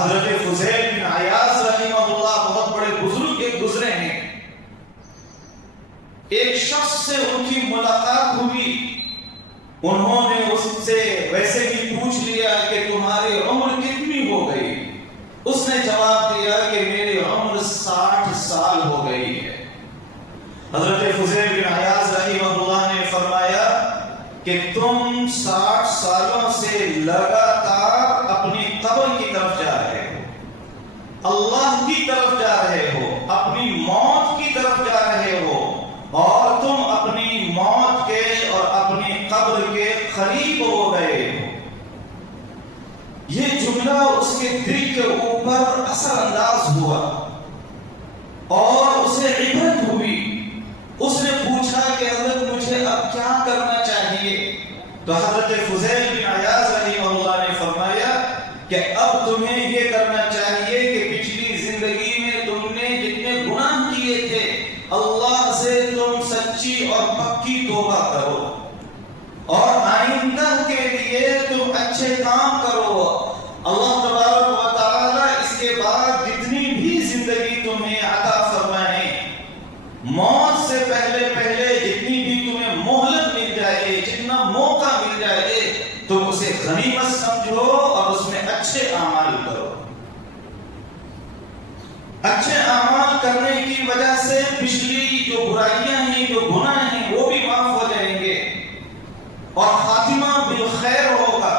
حضرت فضیل بن عیاض رحمہ اللہ بہت بڑے بزرگ ایک گزرے ہیں. ایک شخص سے ان کی ملاقات ہوئی. انہوں نے اس سے ویسے بھی پوچھ لیا کہ تمہاری عمر کتنی ہو گئی؟ اس نے جواب دیا کہ میری عمر 60 سال ہو گئی ہے. حضرت فضیل بن عیاض رحمہ اللہ نے فرمایا کہ تم 60 سالوں سے لگاتار اپنی قبر کی طرف جا رہے ہو، اللہ کی طرف جا رہے ہو، اپنی موت کی طرف جا رہے ہو، اور تم اپنی موت کے اور اپنی قبر کے قریب ہو گئے ہو. یہ جملہ اس کے دل کے اوپر اثر انداز ہوا اور اسے عبرت ہوئی. اس نے پوچھا کہ حضرت مجھے اب کیا کرنا چاہیے؟ تو حضرت فضیل بن عیاض رحمہ اللہ نے فرمایا کہ اب تمہیں یہ کرنا چاہیے کہ پچھلی زندگی میں تم نے جتنے گناہ کیے تھے اللہ سے تم سچی اور پکی توبہ کرو، اور آئندہ کے لیے تم اچھے کام کرو. اللہ تبارک و تعالی اس کے بعد جتنی بھی زندگی تمہیں عطا فرمائے، موت سے پہلے جتنی بھی تمہیں مہلت مل جائے، جتنا موقع مل جائے، تم اسے غنیمت سمجھو اور اس میں اچھے اعمال کرو. اچھے اعمال کرنے کی وجہ سے پچھلی جو برائیاں ہیں، جو گناہ ہیں، وہ بھی معاف ہو جائیں گے اور خاتمہ بالخیر ہوگا.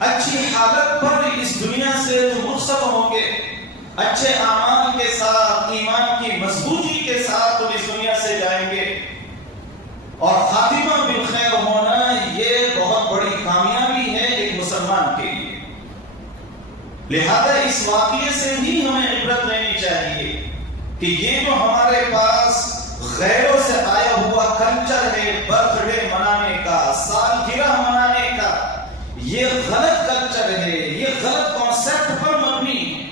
اچھی حالت پر اس دنیا سے رخصت ہوں گے. اچھے اعمال کے ساتھ، ایمان کی مضبوطی کے ساتھ تم اس دنیا سے جائیں گے. اور خاتمہ بالخیر ہونا یہ بہت بڑی کامیابی ہے ایک مسلمان کے لیے. لہذا اس واقعے سے بھی ہمیں عبرت لینی چاہیے کہ یہ جو ہمارے پاس غیروں سے آیا ہوا کلچر ہے، برتھ ڈے منانے کا، سالگرہ منانے کا، یہ غلط کلچر ہے، یہ غلط کانسیپٹ پر مبنی ہے.